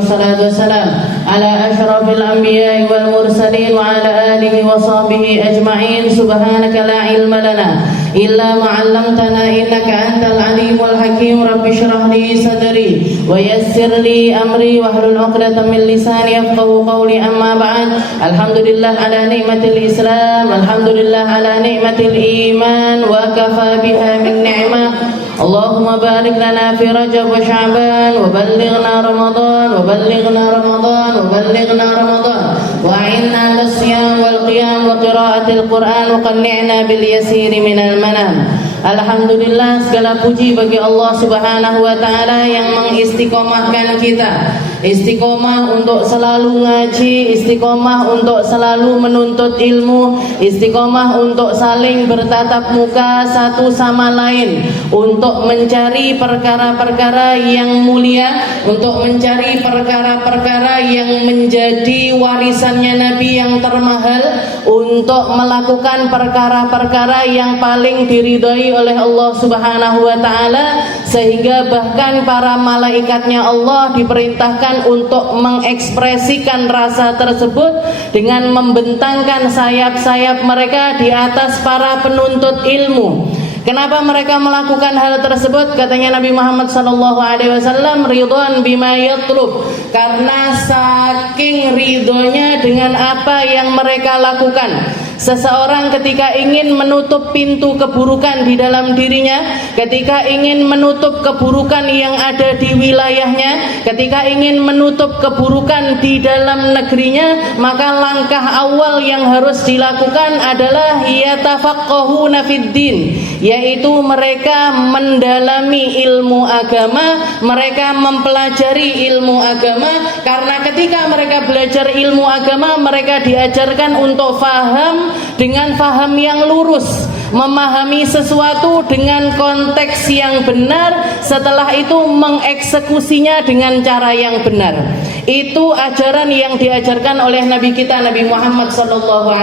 wassalatu wassalam ala asyrafil anbiya'i wal mursalin wa ala alihi wa sahbihi ajma'in. Subhanaka la ilma lana illa ma 'allamtana innaka antal alimul hakim. Rabbi shrah li sadri wa yassir li amri wahlul 'uqdatam min lisani yafqahu qawli. Amma ba'd. Alhamdulillah ala ni'matil Islam, alhamdulillah ala ni'matil iman, wa kafa biha min ni'mah. Allahumma barik lana fi Rajab wa Sya'ban wa ballighna Ramadan wa ballighna Ramadan wa ballighna Ramadan wa a'inna 'ala siyam wal qiyam wa qiraatil Qur'an wa qanni'na bil yasiri minal manam. Alhamdulillah, segala puji bagi Allah Subhanahu wa taala yang mengistiqomahkan kita. Istiqomah untuk selalu ngaji, istiqomah untuk selalu menuntut ilmu, istiqomah untuk saling bertatap muka satu sama lain, untuk mencari perkara-perkara yang mulia, untuk mencari perkara-perkara yang menjadi warisannya Nabi yang termahal, untuk melakukan perkara-perkara yang paling diridhai oleh Allah Subhanahu wa taala, sehingga bahkan para malaikatnya Allah diperintahkan untuk mengekspresikan rasa tersebut dengan membentangkan sayap-sayap mereka di atas para penuntut ilmu. Kenapa mereka melakukan hal tersebut? Katanya Nabi Muhammad SAW, ridwan bima yatlub, karena saking ridhonya dengan apa yang mereka lakukan. Seseorang ketika ingin menutup pintu keburukan di dalam dirinya, ketika ingin menutup keburukan yang ada di wilayahnya, ketika ingin menutup keburukan di dalam negerinya, maka langkah awal yang harus dilakukan adalah yatafaqqahuna fiddin, yaitu mereka mendalami ilmu agama, mereka mempelajari ilmu agama. Karena ketika mereka belajar ilmu agama, mereka diajarkan untuk faham dengan faham yang lurus, memahami sesuatu dengan konteks yang benar, setelah itu mengeksekusinya dengan cara yang benar. Itu ajaran yang diajarkan oleh Nabi kita, Nabi Muhammad SAW.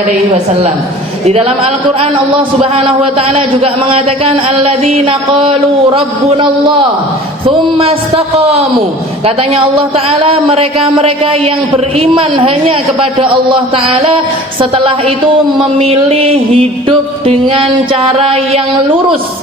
Di dalam Al-Quran Allah Subhanahu wa ta'ala juga mengatakan, alladzina qalu rabbunallah thumma istaqamu. Katanya Allah Ta'ala, mereka-mereka yang beriman hanya kepada Allah Ta'ala, setelah itu memilih hidup dengan cara yang lurus.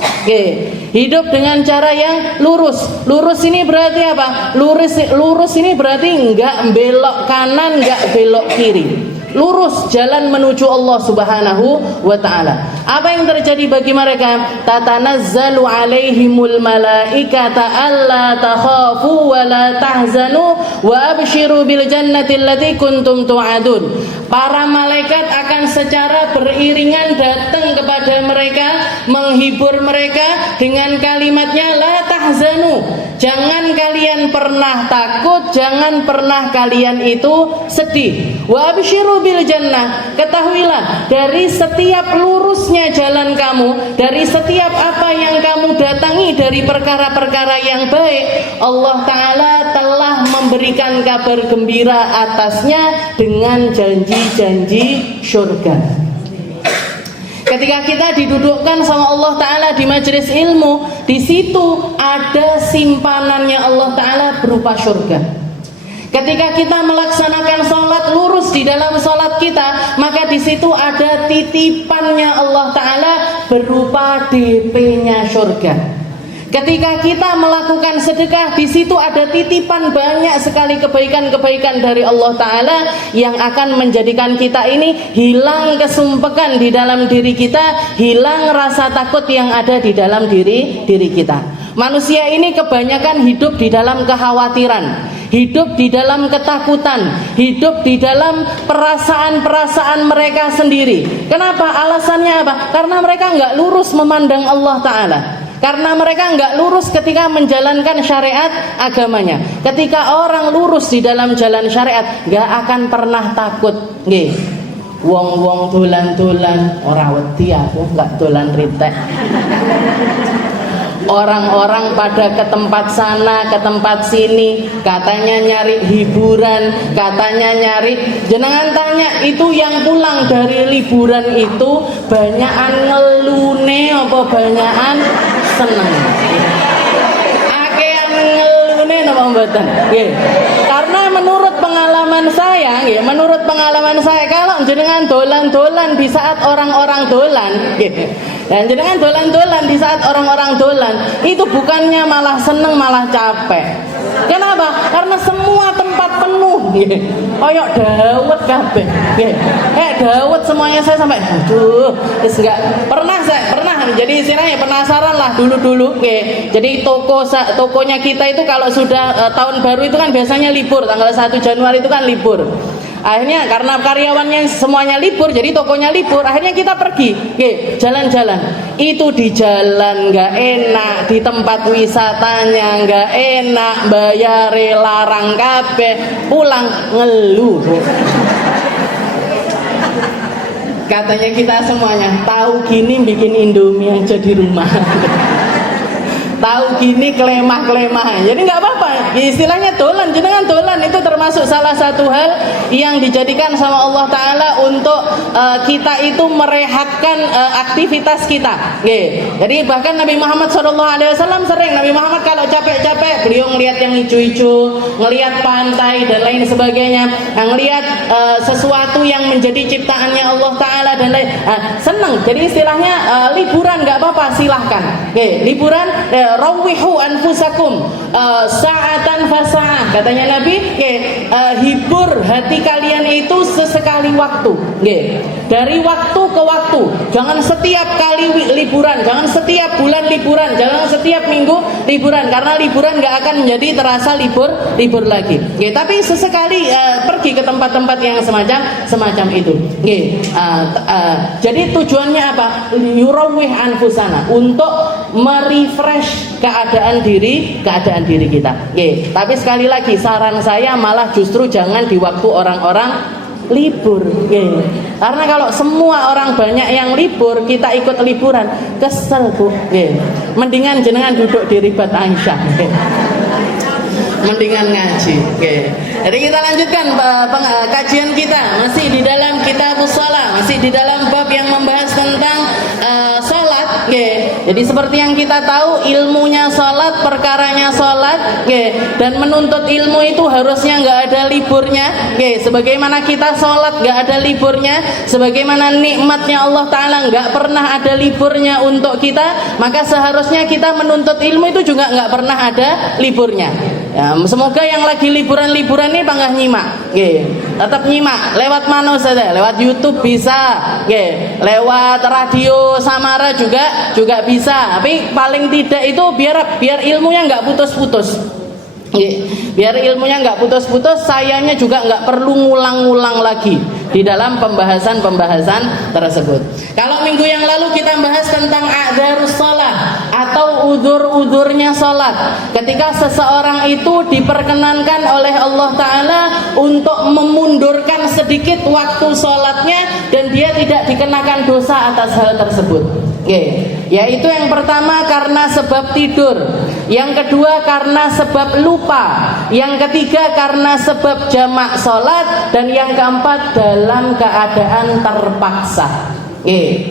Hidup dengan cara yang lurus. Lurus ini berarti apa? Lurus ini berarti enggak belok kanan, enggak belok kiri. Lurus jalan menuju Allah Subhanahu wa ta'ala. Apa yang terjadi bagi mereka? Tatanazzalu alaihimul malaikata alla takhafu wa la tahzanu wa abshiru bil jannati allati kuntum tu'adun. Para malaikat akan secara beriringan datang kepada mereka, menghibur mereka dengan kalimatnya la tahzanu. Jangan kalian pernah takut, jangan pernah kalian itu sedih. Wa abshiru bil jannah, ketahuilah dari setiap lurusnya jalan kamu, dari setiap apa yang kamu datangi dari perkara-perkara yang baik, Allah Ta'ala telah memberikan kabar gembira atasnya dengan janji-janji surga. Ketika kita didudukkan sama Allah Ta'ala di majelis ilmu, di situ ada simpanannya Allah Ta'ala berupa surga. Ketika kita melaksanakan sholat lurus di dalam sholat kita, maka di situ ada titipannya Allah Ta'ala berupa DP-nya surga. Ketika kita melakukan sedekah, di situ ada titipan banyak sekali kebaikan-kebaikan dari Allah Ta'ala yang akan menjadikan kita ini hilang kesumpekan di dalam diri kita, hilang rasa takut yang ada di dalam diri kita. Manusia ini kebanyakan hidup di dalam kekhawatiran, hidup di dalam ketakutan, hidup di dalam perasaan-perasaan mereka sendiri. Kenapa? Alasannya apa? Karena mereka nggak lurus memandang Allah Ta'ala. Karena mereka nggak lurus ketika menjalankan syariat agamanya. Ketika orang lurus di dalam jalan syariat, nggak akan pernah takut. Nggih, wong-wong dolan-dolan ora wedi, aku nggak dolan ritek. Orang-orang pada ke tempat sana, ke tempat sini, katanya nyari hiburan, katanya nyari. Jenengan tanya, itu yang pulang dari liburan itu banyakan ngelune apa banyakan seneng? Akean ngelune napa mboten? Nggih. Karena saya, nggih, menurut pengalaman saya, kalau jenengan dolan-dolan di saat orang-orang dolan, nggih, dan jenengan dolan-dolan di saat orang-orang dolan, itu bukannya malah seneng, malah capek. Kenapa? Karena semua tempat penuh, nggih. Oyok dawet kabeh, nggih. Dawet semuanya, saya sampai aduh, wis enggak pernah jadi istilahnya penasaran lah dulu-dulu, nggih. Jadi tokonya kita itu kalau sudah tahun baru itu kan biasanya libur, tanggal 1 Januari itu kan libur. Akhirnya karena karyawannya semuanya libur, jadi tokonya libur, akhirnya kita pergi, jalan-jalan. Itu di jalan nggak enak, di tempat wisatanya nggak enak, bayar larang kabeh, pulang ngeluh. Katanya kita semuanya tahu gini bikin Indomie aja di rumah. Tahu gini kelemah-kelemah, jadi nggak apa-apa. Istilahnya dolan, jenengan dolan itu termasuk salah satu hal yang dijadikan sama Allah Ta'ala untuk kita itu merehatkan aktivitas kita. Jadi bahkan Nabi Muhammad SAW sering, Nabi Muhammad kalau capek-capek, beliau ngelihat yang hijau-hijau, ngelihat pantai dan lain sebagainya, ngelihat sesuatu yang menjadi ciptaannya Allah Ta'ala dan lain, seneng. Jadi istilahnya liburan nggak apa-apa, silahkan. Liburan, rawihu anfusakum sa'atan fasa'ah, katanya Nabi, hibur hati kalian itu sesekali waktu, dari waktu ke waktu. Jangan setiap kali liburan, jangan setiap bulan liburan, jangan setiap minggu liburan, karena liburan nggak akan menjadi terasa libur lagi. Tapi sesekali pergi ke tempat-tempat yang semacam itu. Jadi tujuannya apa? Yurawih anfusana, untuk merefresh keadaan diri kita. Tapi sekali lagi saran saya malah justru jangan di waktu orang-orang libur. Karena kalau semua orang banyak yang libur, kita ikut liburan, kesel Bu. Mendingan jenengan duduk di ribat Aisyah. Mendingan ngaji. Jadi kita lanjutkan kajian kita, masih di dalam Kitabus Shalah, masih di dalam bab yang membahas tentang salat. Jadi seperti yang kita tahu, ilmunya salat, perkaranya salat, dan menuntut ilmu itu harusnya nggak ada liburnya. Sebagaimana kita salat nggak ada liburnya, sebagaimana nikmatnya Allah Ta'ala nggak pernah ada liburnya untuk kita, maka seharusnya kita menuntut ilmu itu juga nggak pernah ada liburnya. Ya, semoga yang lagi liburan ini panggah nyimak, tetap nyimak lewat mana saja, lewat YouTube bisa, lewat radio Samara juga bisa. Tapi paling tidak itu biar ilmunya nggak putus-putus. Biar ilmunya nggak putus-putus, sayanya juga nggak perlu ngulang-ngulang lagi di dalam pembahasan tersebut. Kalau minggu yang lalu kita bahas tentang a'dzarus shalah atau udzur-udzurnya salat, ketika seseorang itu diperkenankan oleh Allah Ta'ala untuk memundurkan sedikit waktu salatnya dan dia tidak dikenakan dosa atas hal tersebut. Yaitu yang pertama karena sebab tidur, yang kedua karena sebab lupa, yang ketiga karena sebab jamak salat, dan yang keempat dalam keadaan terpaksa.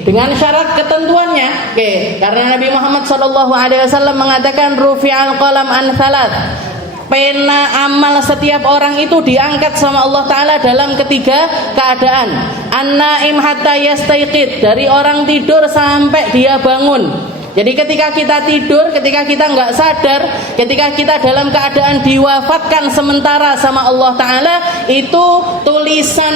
Dengan syarat ketentuannya, karena Nabi Muhammad SAW mengatakan rufi'al qalam an thalath, pena amal setiap orang itu diangkat sama Allah Ta'ala dalam ketiga keadaan. An-naim hatta yastaiqid, dari orang tidur sampai dia bangun. Jadi ketika kita tidur, ketika kita nggak sadar, ketika kita dalam keadaan diwafatkan sementara sama Allah Ta'ala, itu tulisan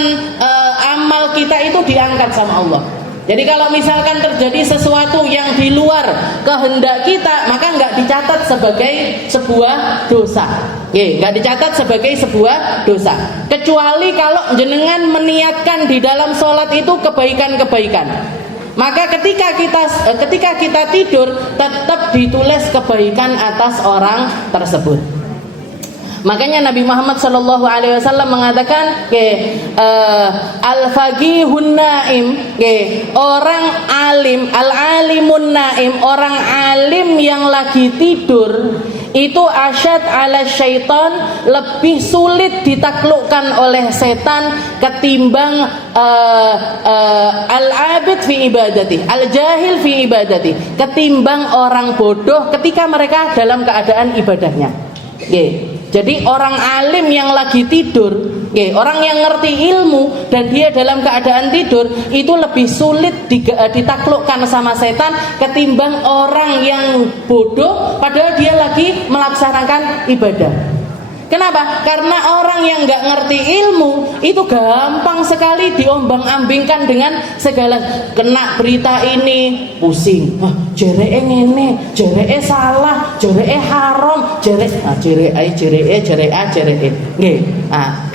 amal kita itu diangkat sama Allah. Jadi kalau misalkan terjadi sesuatu yang di luar kehendak kita, maka nggak dicatat sebagai sebuah dosa. Nggak dicatat sebagai sebuah dosa. Kecuali kalau jenengan meniatkan di dalam sholat itu kebaikan-kebaikan. Maka ketika kita tidur, tetap ditulis kebaikan atas orang tersebut. Makanya Nabi Muhammad SAW mengatakan, al-faqihun naim, orang alim, al-alimun naim, orang alim yang lagi tidur itu asyad ala syaitan, lebih sulit ditaklukkan oleh setan ketimbang al-abid fi ibadati, al-jahil fi ibadati, ketimbang orang bodoh ketika mereka dalam keadaan ibadahnya. Jadi orang alim yang lagi tidur, orang yang ngerti ilmu dan dia dalam keadaan tidur itu lebih sulit ditaklukkan sama setan ketimbang orang yang bodoh padahal dia lagi melaksanakan ibadah. Kenapa? Karena orang yang nggak ngerti ilmu itu gampang sekali diombang-ambingkan dengan segala, kena berita ini pusing, jereke ngene, jereke salah, jereke haram, jereke.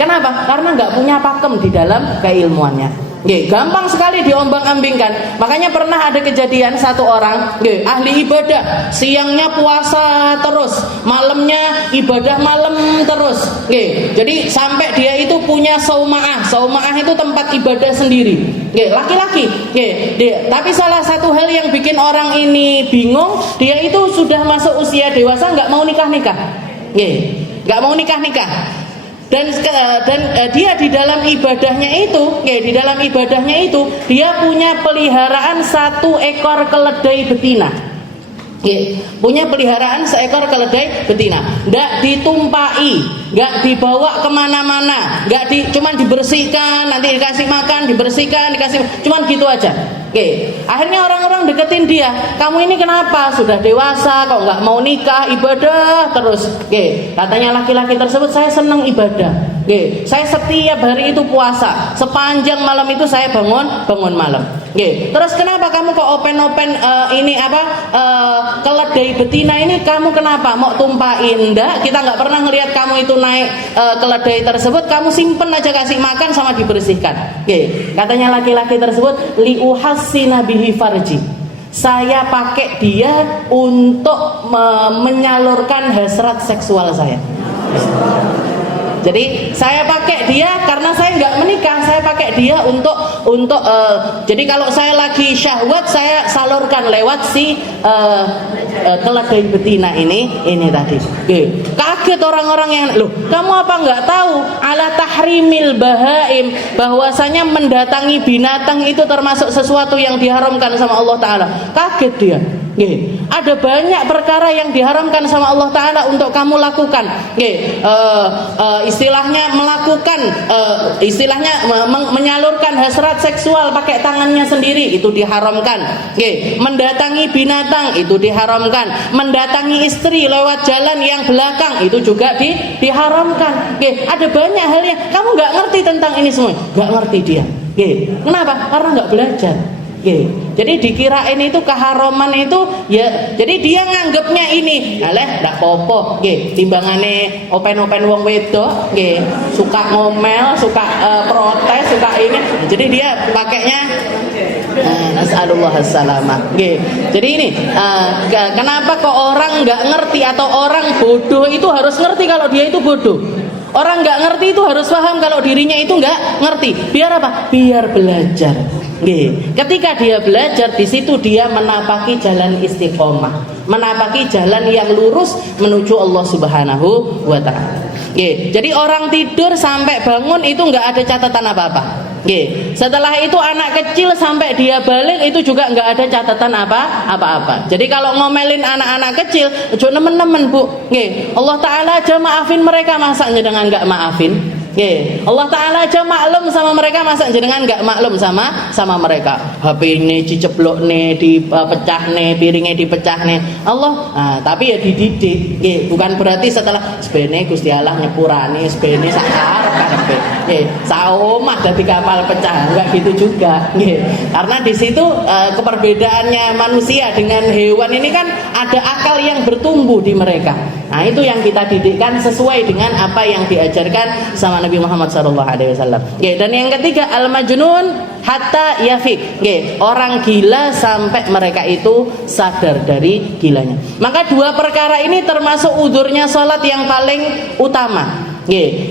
Kenapa? Karena nggak punya pakem di dalam keilmuannya. Gampang sekali diombang-ambingkan. Makanya pernah ada kejadian satu orang, ahli ibadah, siangnya puasa terus, malamnya ibadah malam terus. Jadi sampai dia itu punya saumaah. Saumaah itu tempat ibadah sendiri. Laki-laki. Tapi salah satu hal yang bikin orang ini bingung, dia itu sudah masuk usia dewasa, nggak mau nikah-nikah. Nggak mau nikah-nikah. Dan dia di dalam ibadahnya itu, dia punya peliharaan 1 ekor keledai betina. Punya peliharaan seekor keledai betina. Nggak ditumpai, nggak dibawa kemana-mana, cuman dibersihkan, nanti dikasih makan, dibersihkan, cuman gitu aja. Akhirnya orang-orang deketin dia. Kamu ini kenapa? Sudah dewasa kok nggak mau nikah, ibadah terus. Katanya laki-laki tersebut, saya senang ibadah. Saya setiap hari itu puasa. Sepanjang malam itu saya bangun malam. Terus kenapa kamu kok open keledai betina ini kamu kenapa mau tumpahin? Enggak, kita nggak pernah ngelihat kamu itu naik keledai tersebut. Kamu simpen aja, kasih makan sama dibersihkan. Katanya laki-laki tersebut, liuhassina bihi farji. Saya pakai dia untuk menyalurkan hasrat seksual saya. Jadi saya pakai dia karena saya nggak menikah, saya pakai dia untuk jadi kalau saya lagi syahwat saya salurkan lewat si keledai betina ini tadi. Kaget orang-orang yang, loh kamu apa nggak tahu ala tahrimil bahaim, bahwasanya mendatangi binatang itu termasuk sesuatu yang diharamkan sama Allah Ta'ala. Kaget dia. Ada banyak perkara yang diharamkan sama Allah Ta'ala untuk kamu lakukan. Istilahnya menyalurkan hasrat seksual pakai tangannya sendiri itu diharamkan. Mendatangi binatang itu diharamkan. Mendatangi istri lewat jalan yang belakang itu juga diharamkan. Ada banyak hal yang kamu nggak ngerti tentang ini semua. Nggak ngerti dia. Kenapa? Karena nggak belajar. Jadi dikirain itu keharaman itu ya, jadi dia nganggepnya ini ndak popo timbangane open wong wedok suka ngomel, suka protes, suka ini. Jadi dia pakainya nasallallahu as-salamah. Jadi ini kenapa kok orang nggak ngerti atau orang bodoh itu harus ngerti kalau dia itu bodoh. Orang nggak ngerti itu harus paham kalau dirinya itu nggak ngerti. Biar apa? Biar belajar. Ketika dia belajar, di situ dia menapaki jalan istiqomah, menapaki jalan yang lurus menuju Allah Subhanahu wa Ta'ala. Jadi orang tidur sampai bangun itu nggak ada catatan apa-apa. Setelah itu anak kecil sampai dia balik itu juga nggak ada catatan apa-apa. Jadi kalau ngomelin anak-anak kecil, jangan nemen-nemen bu. Allah Ta'ala aja maafin mereka, masa dengan nggak maafin? Allah Ta'ala aja maklum sama mereka, masa jenengan nggak maklum sama mereka? HP ini diceblok nih, dipecah nih, piringnya dipecah nih. Allah, tapi ya dididik. Bukan berarti setelah sebenarnya Gusti Allah nyepurani, sebenarnya sakarep karepe. Saomah dadi kapal pecah, enggak gitu juga. Karena di situ keperbedaannya manusia dengan hewan ini kan ada akal yang bertumbuh di mereka. Nah itu yang kita didikkan sesuai dengan apa yang diajarkan sama Nabi Muhammad SAW. Dan yang ketiga, al-majnun hatta yafik. Orang gila sampai mereka itu sadar dari gilanya. Maka dua perkara ini termasuk udurnya sholat yang paling utama,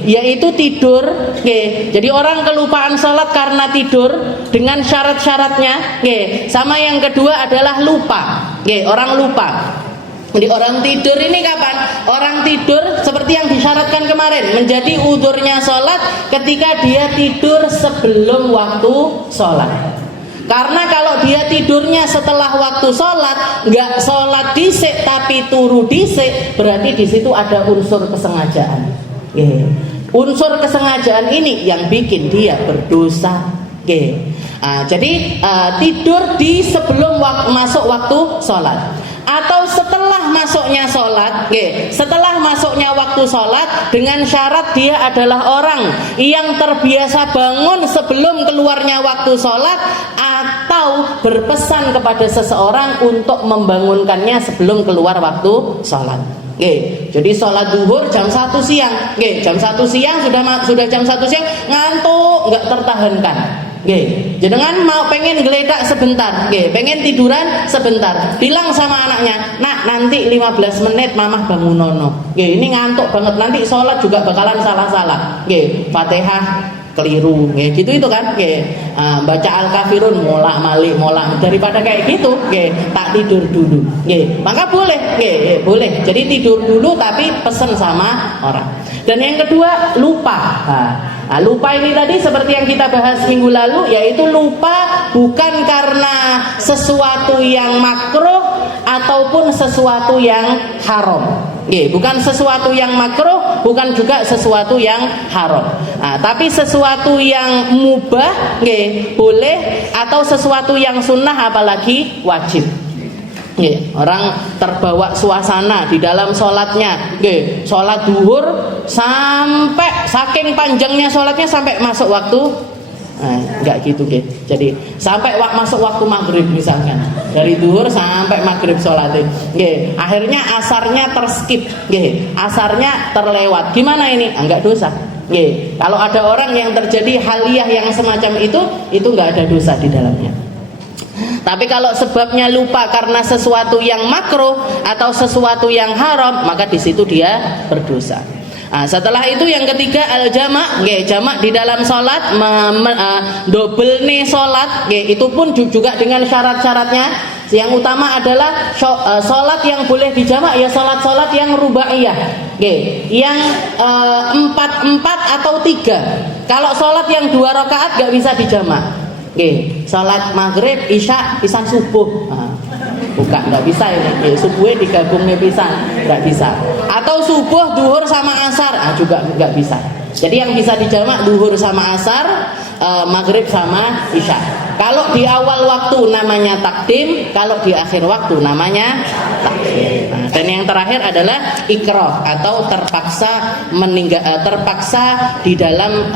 yaitu tidur. Jadi orang kelupaan sholat karena tidur dengan syarat-syaratnya. Sama yang kedua adalah lupa. Orang lupa. Jadi orang tidur ini kapan? Orang tidur seperti yang disyaratkan kemarin, menjadi udurnya sholat ketika dia tidur sebelum waktu sholat. Karena kalau dia tidurnya setelah waktu sholat, nggak sholat dhisik tapi turu dhisik, berarti di situ ada unsur kesengajaan. Unsur kesengajaan ini yang bikin dia berdosa. Jadi tidur di sebelum masuk waktu sholat atau setelah masuknya sholat, setelah masuknya waktu sholat, dengan syarat dia adalah orang yang terbiasa bangun sebelum keluarnya waktu sholat atau berpesan kepada seseorang untuk membangunkannya sebelum keluar waktu sholat. Jadi sholat duhur jam 1 siang, jam 1 siang sudah jam 1 siang ngantuk, nggak tertahankan. Jenengan mau pengen geledak sebentar, pengen tiduran sebentar, bilang sama anaknya, nak nanti 15 menit mamah bangunono. Ini ngantuk banget, nanti sholat juga bakalan salah-salah. Fatihah keliru, gitu itu kan. Baca al-kafirun molak-malik daripada kayak gitu, tak tidur dulu. Maka boleh, boleh. Jadi tidur dulu tapi pesen sama orang. Dan yang kedua, lupa. Lupa ini tadi seperti yang kita bahas minggu lalu, yaitu lupa bukan karena sesuatu yang makruh ataupun sesuatu yang haram. Bukan sesuatu yang makruh, bukan juga sesuatu yang haram. Tapi sesuatu yang mubah, boleh, atau sesuatu yang sunnah apalagi wajib. Orang terbawa suasana di dalam sholatnya, sholat duhur sampai saking panjangnya sholatnya sampai masuk waktu, enggak gitu, jadi sampai masuk waktu maghrib misalkan, dari duhur sampai maghrib sholatnya, akhirnya asarnya terskip, asarnya terlewat, gimana ini? Enggak dosa. Kalau ada orang yang terjadi haliyah yang semacam itu enggak ada dosa di dalamnya. Tapi kalau sebabnya lupa karena sesuatu yang makruh atau sesuatu yang haram, maka di situ dia berdosa. Setelah itu yang ketiga al-jama', jamak di dalam sholat, double nih sholat, itu pun juga dengan syarat-syaratnya. Yang utama adalah sholat yang boleh dijamak ya sholat-sholat yang rubaiyah, yang 4 atau 3. Kalau sholat yang 2 rakaat gak bisa dijamak. Salat maghrib, isya, pisan subuh, bukan, nggak bisa ini. Subuhnya digabungnya pisan, nggak bisa. Atau subuh, duhur sama asar, juga nggak bisa. Jadi yang bisa dijamak duhur sama asar, maghrib sama isya. Kalau di awal waktu namanya takdim, kalau di akhir waktu namanya takhir. Dan yang terakhir adalah ikrah atau terpaksa di dalam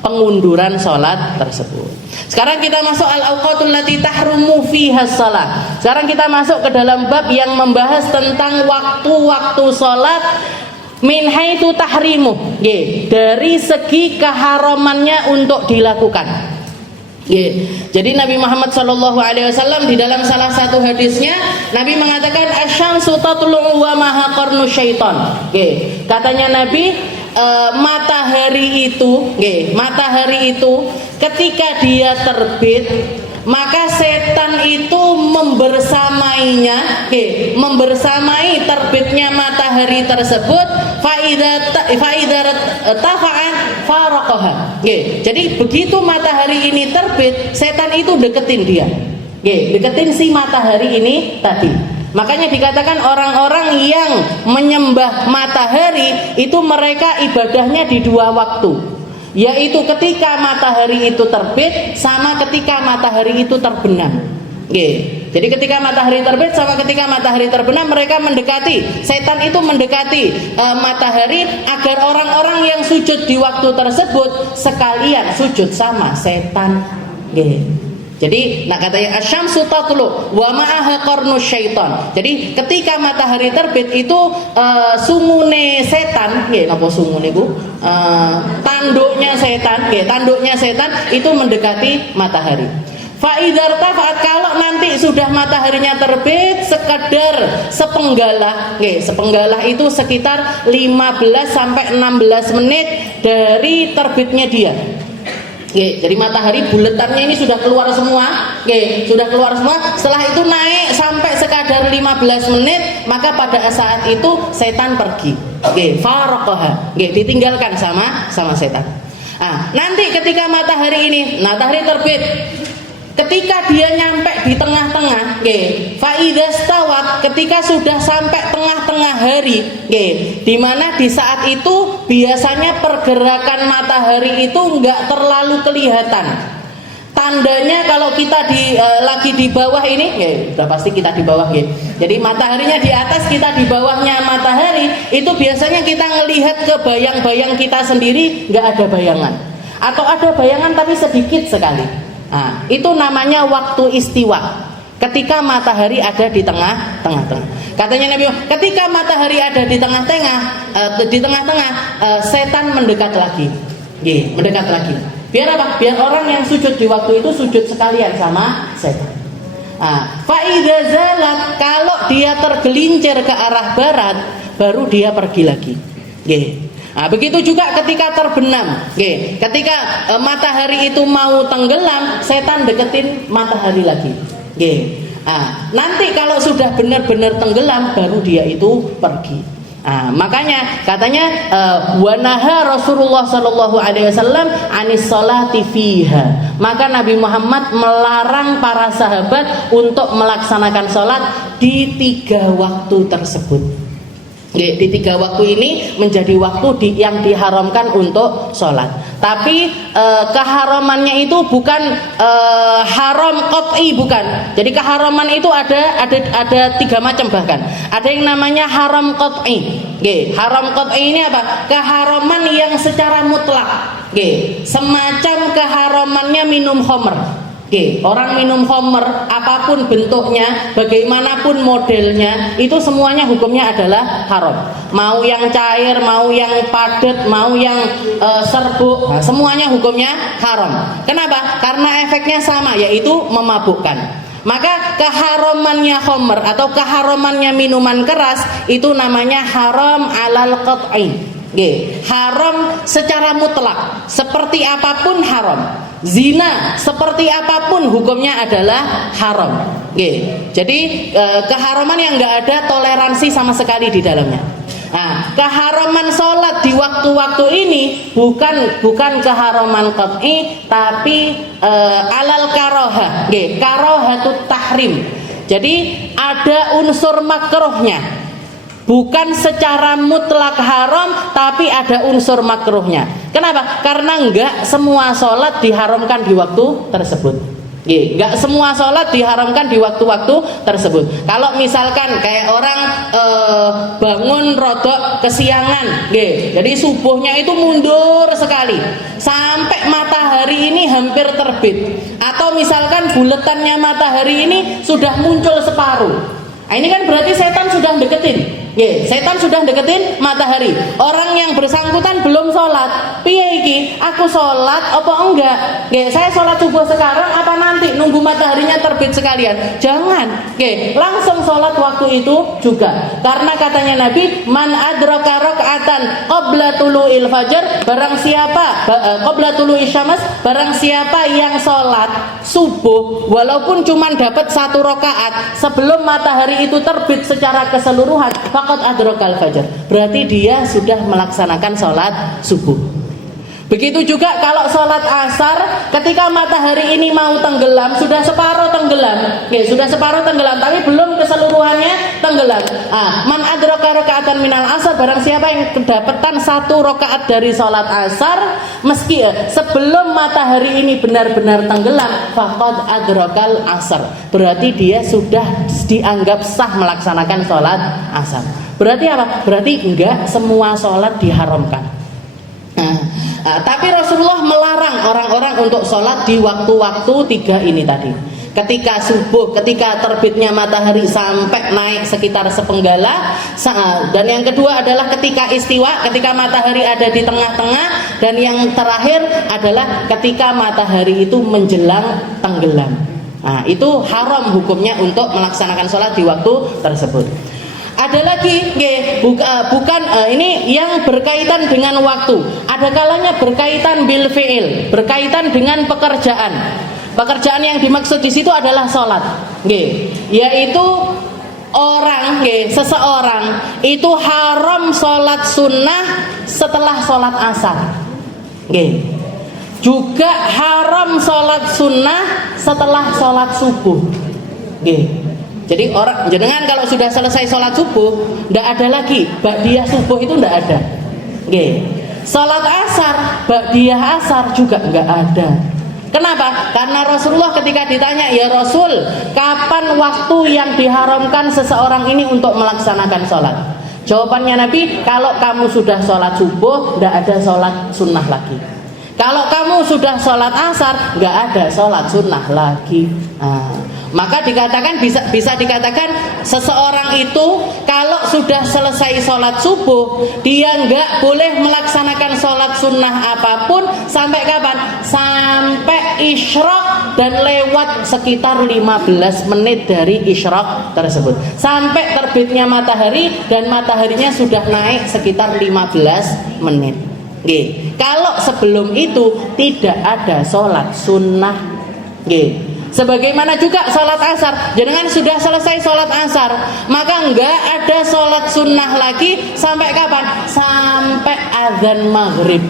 pengunduran sholat tersebut. Sekarang kita masuk al-awqatul lati tahrumu fiha shalah. Sekarang kita masuk ke dalam bab yang membahas tentang waktu-waktu sholat min haitsu tahrimu, dari segi keharamannya untuk dilakukan. Jadi Nabi Muhammad SAW di dalam salah satu hadisnya, Nabi mengatakan asyamsu tatlu'u wa maha qarnu syaitan. Katanya Nabi, matahari itu ketika dia terbit, maka setan itu membersamai terbitnya matahari tersebut, faidza tafa'at faraqaha. Jadi begitu matahari ini terbit, setan itu deketin dia, deketin si matahari ini tadi. Makanya dikatakan orang-orang yang menyembah matahari itu mereka ibadahnya di 2 waktu, yaitu ketika matahari itu terbit sama ketika matahari itu terbenam. Jadi ketika matahari terbit sama ketika matahari terbenam, mereka mendekati, setan itu mendekati matahari agar orang-orang yang sujud di waktu tersebut sekalian sujud sama setan. Jadi nak katanya asyamsu tatlu wa ma'aha qarnu syaitan. Jadi ketika matahari terbit itu sumune setan, napa sumune iku? Tanduknya setan itu mendekati matahari. Fa idzar tafa'at, kalau nanti sudah mataharinya terbit sekedar sepenggalah, sepenggalah itu sekitar 15 sampai 16 menit dari terbitnya dia. Jadi matahari buletannya ini sudah keluar semua, Setelah itu naik sampai sekadar 15 menit, maka pada saat itu setan pergi. Faraqaha, ditinggalkan sama setan. Nanti ketika matahari terbit, ketika dia nyampe di tengah-tengah, fa idza stawat, ketika sudah sampai tengah-tengah hari, di mana di saat itu biasanya pergerakan matahari itu enggak terlalu kelihatan. Tandanya kalau kita lagi di bawah ini, udah pasti kita di bawah, jadi mataharinya di atas, kita di bawahnya matahari, itu biasanya kita ngelihat ke bayang-bayang kita sendiri, nggak ada bayangan, atau ada bayangan tapi sedikit sekali. Nah, itu namanya waktu istiwa, ketika matahari ada di tengah-tengah. Katanya Nabi, ketika matahari ada di tengah-tengah, setan mendekat lagi, mendekat lagi. Biar apa? Biar orang yang sujud di waktu itu sujud sekalian sama setan. Fa idza zalat, kalau dia tergelincir ke arah barat, baru dia pergi lagi. Begitu juga ketika terbenam, ketika matahari itu mau tenggelam, setan deketin matahari lagi. Nanti kalau sudah benar-benar tenggelam, baru dia itu pergi. Makanya katanya wanaha Rasulullah sallallahu alaihi wasallam anis sholati fiha. Maka Nabi Muhammad melarang para sahabat untuk melaksanakan sholat di 3 waktu tersebut. Di 3 waktu ini menjadi waktu yang diharamkan untuk sholat. Tapi keharamannya itu bukan haram qat'i, bukan. Jadi keharaman itu ada 3 macam bahkan. Ada yang namanya haram qat'i. Haram qat'i ini apa? Keharaman yang secara mutlak. Semacam keharamannya minum khamr. Orang minum khamr, apapun bentuknya, bagaimanapun modelnya, itu semuanya hukumnya adalah haram. Mau yang cair, mau yang padat, mau yang serbuk, semuanya hukumnya haram. Kenapa? Karena efeknya sama, yaitu memabukkan. Maka keharamannya khamr atau keharamannya minuman keras itu namanya haram alal qat'i. Haram secara mutlak, seperti apapun haram. Zina seperti apapun hukumnya adalah haram. Jadi keharaman yang nggak ada toleransi sama sekali di dalamnya. Keharaman sholat di waktu-waktu ini bukan keharaman qat'i, tapi alal karoha, karohatut tahrim. Jadi ada unsur makruhnya. Bukan secara mutlak haram, tapi ada unsur makruhnya. Kenapa? Karena enggak semua sholat diharamkan di waktu tersebut. Enggak semua sholat diharamkan di waktu-waktu tersebut. Kalau misalkan kayak orang bangun rodok kesiangan, jadi subuhnya itu mundur sekali sampai matahari ini hampir terbit, atau misalkan buletannya matahari ini sudah muncul separuh. Ini kan berarti setan sudah deketin. Setan sudah deketin matahari. Orang yang bersangkutan belum sholat. Piye iki? Aku sholat apa enggak? Saya sholat subuh sekarang apa nanti nunggu mataharinya terbit sekalian? Jangan. Langsung sholat waktu itu juga. Karena katanya Nabi, man adraka raka'atan qabla tulu'il fajar, barang siapa qabla tulu'is syams, barang siapa yang sholat subuh walaupun cuma dapat 1 rakaat sebelum matahari itu terbit secara keseluruhan, faqad adrakal fajar, berarti dia sudah melaksanakan sholat subuh. Begitu juga kalau sholat asar, ketika matahari ini mau tenggelam, sudah separuh tenggelam, sudah separuh tenggelam, tapi belum keseluruhannya tenggelam. Man adraka rakaatan minal asar, barang siapa yang kedapatan 1 rakaat dari sholat asar, meski sebelum matahari ini benar-benar tenggelam, faqad adrakal asar, berarti dia sudah dianggap sah melaksanakan sholat asar. Berarti apa? Berarti enggak semua sholat diharamkan. Tapi Rasulullah melarang orang-orang untuk sholat di waktu-waktu 3 ini tadi. Ketika subuh, ketika terbitnya matahari sampai naik sekitar sepenggala. Dan yang kedua adalah ketika istiwa, ketika matahari ada di tengah-tengah. Dan yang terakhir adalah ketika matahari itu menjelang tenggelam. Itu haram hukumnya untuk melaksanakan sholat di waktu tersebut. Ada lagi, bukan ini yang berkaitan dengan waktu. Ada kalanya berkaitan bil fi'il, berkaitan dengan pekerjaan. Pekerjaan yang dimaksud di situ adalah sholat, yaitu seseorang itu haram sholat sunnah setelah sholat asar. Juga haram sholat sunnah setelah sholat subuh. Nggih. Jadi orang jenengan kalau sudah selesai sholat subuh, ndak ada lagi ba'diyah subuh, itu ndak ada. Nggih. Sholat asar, ba'diyah asar juga nggak ada. Kenapa? Karena Rasulullah ketika ditanya, ya Rasul, kapan waktu yang diharamkan seseorang ini untuk melaksanakan sholat? Jawabannya Nabi, kalau kamu sudah sholat subuh, tidak ada sholat sunnah lagi. Kalau kamu sudah sholat asar, nggak ada sholat sunnah lagi. Maka dikatakan bisa dikatakan seseorang itu kalau sudah selesai sholat subuh, dia nggak boleh melaksanakan sholat sunnah apapun sampai kapan? Sampai isyraq dan lewat sekitar 15 menit dari isyraq tersebut. Sampai terbitnya matahari dan mataharinya sudah naik sekitar 15 menit. Nggih. Kalau sebelum itu tidak ada sholat sunnah. Nggih. Sebagaimana juga sholat asar, jenengan sudah selesai sholat asar, maka enggak ada sholat sunnah lagi sampai kapan? Sampai azan maghrib.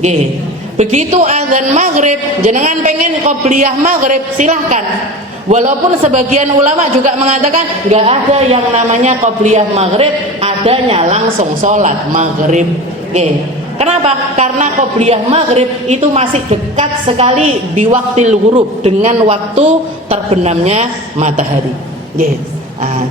Nggih. Begitu azan maghrib, jenengan pengen qobliyah maghrib, silahkan. Walaupun sebagian ulama juga mengatakan enggak ada yang namanya qobliyah maghrib, adanya langsung sholat maghrib. Nggih. Kenapa? Karena qobliyah maghrib itu masih dekat sekali di waktu ghurub dengan waktu terbenamnya matahari. Yes.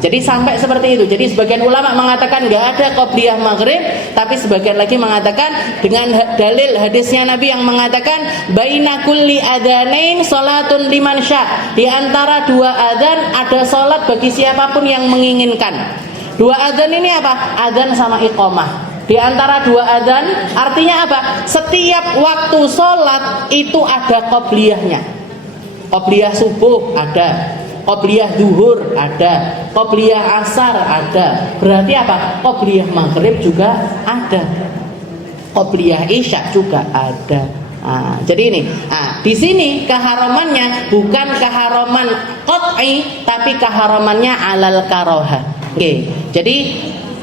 Jadi sampai seperti itu. Jadi sebagian ulama mengatakan nggak ada qobliyah maghrib, tapi sebagian lagi mengatakan dengan dalil hadisnya Nabi yang mengatakan baina kulli adzanain salatun liman sya. Di antara dua adzan ada salat bagi siapapun yang menginginkan. Dua adzan ini apa? Adzan sama iqamah. Di antara dua adzan artinya apa? Setiap waktu sholat itu ada qobliyahnya. Qobliyah subuh ada, qobliyah duhur ada, qobliyah asar ada. Berarti apa? Qobliyah maghrib juga ada, qobliyah isya juga ada. Jadi ini, di sini keharamannya bukan keharaman qat'i, tapi keharamannya alal karoha. Oke, jadi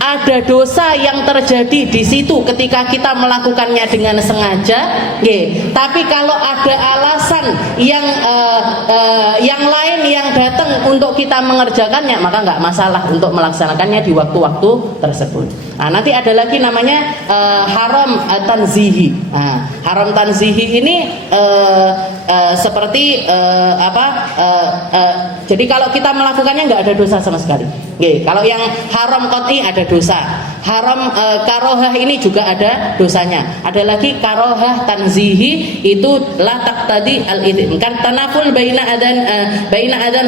ada dosa yang terjadi di situ ketika kita melakukannya dengan sengaja, tapi kalau ada alasan yang lain yang datang untuk kita mengerjakannya, maka nggak masalah untuk melaksanakannya di waktu-waktu tersebut. Nanti ada lagi namanya haram tanzihi. Haram tanzihi ini seperti jadi kalau kita melakukannya nggak ada dosa sama sekali. Kalau yang haram qat'i ada dosa, haram karohah ini juga ada dosanya. Ada lagi karohah tanzihi, itu la taqtadi al-ithim. Kan tanaful baina adan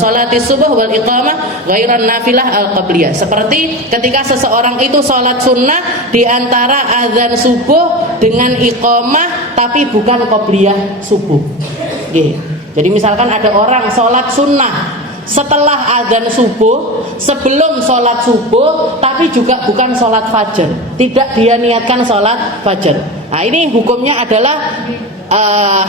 salati subuh wal iqamah ghairan nafilah al-qabliyah. Seperti ketika seseorang itu salat sunnah di antara azan subuh dengan iqamah tapi bukan qabliyah subuh. Jadi misalkan ada orang salat sunnah setelah azan subuh, sebelum sholat subuh, tapi juga bukan sholat fajar, tidak dia niatkan sholat fajar. Ini hukumnya adalah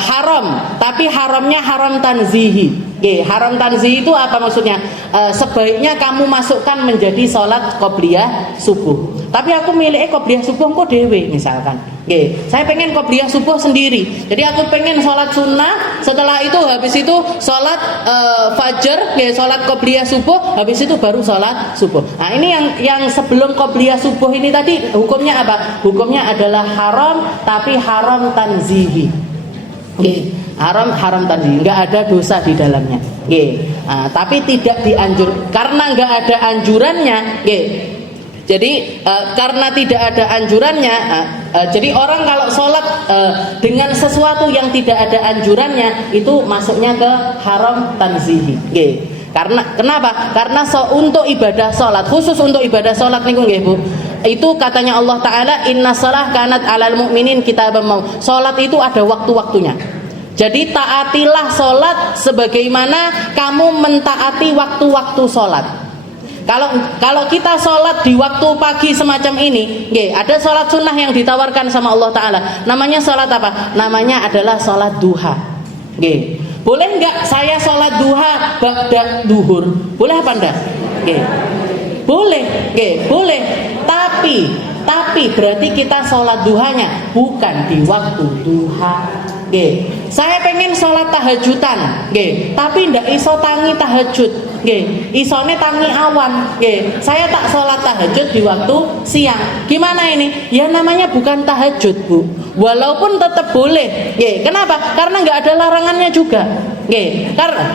haram, tapi haramnya haram tanzihi. Haram tanzihi itu apa maksudnya? Sebaiknya kamu masukkan menjadi sholat qobliyah subuh. Tapi aku milih qobliyah subuh kok dewe misalkan. Saya pengen qobliyah subuh sendiri. Jadi aku pengen sholat sunnah, setelah itu habis itu sholat fajar, sholat qobliyah subuh, habis itu baru sholat subuh. Ini yang sebelum qobliyah subuh ini tadi hukumnya apa? Hukumnya adalah haram, tapi haram tanzihi. Haram tanzihi, nggak ada dosa di dalamnya. Tapi tidak dianjur karena nggak ada anjurannya. Jadi karena tidak ada anjurannya, jadi orang kalau sholat dengan sesuatu yang tidak ada anjurannya itu masuknya ke haram tanzihi. Karena kenapa? Karena untuk ibadah sholat, khusus untuk ibadah sholat nih Bu, itu katanya Allah Taala, Inna shalah kanat alal mu'minin kitaban mauquta. Sholat itu ada waktu-waktunya. Jadi taatilah sholat sebagaimana kamu mentaati waktu-waktu sholat. Kalau kita sholat di waktu pagi semacam ini, ada sholat sunnah yang ditawarkan sama Allah Ta'ala. Namanya sholat apa? Namanya adalah sholat duha. Boleh nggak saya sholat duha ba'da duhur? Boleh apa enggak? Boleh, boleh. Tapi Tapi berarti kita sholat duhanya bukan di waktu duha. Saya pengen sholat tahajudan, tapi ndak iso tangi tahajud, isone tangi awan, saya tak sholat tahajud di waktu siang. Gimana ini? Ya namanya bukan tahajud, Bu. Walaupun tetap boleh, kenapa? Karena nggak ada larangannya juga, karena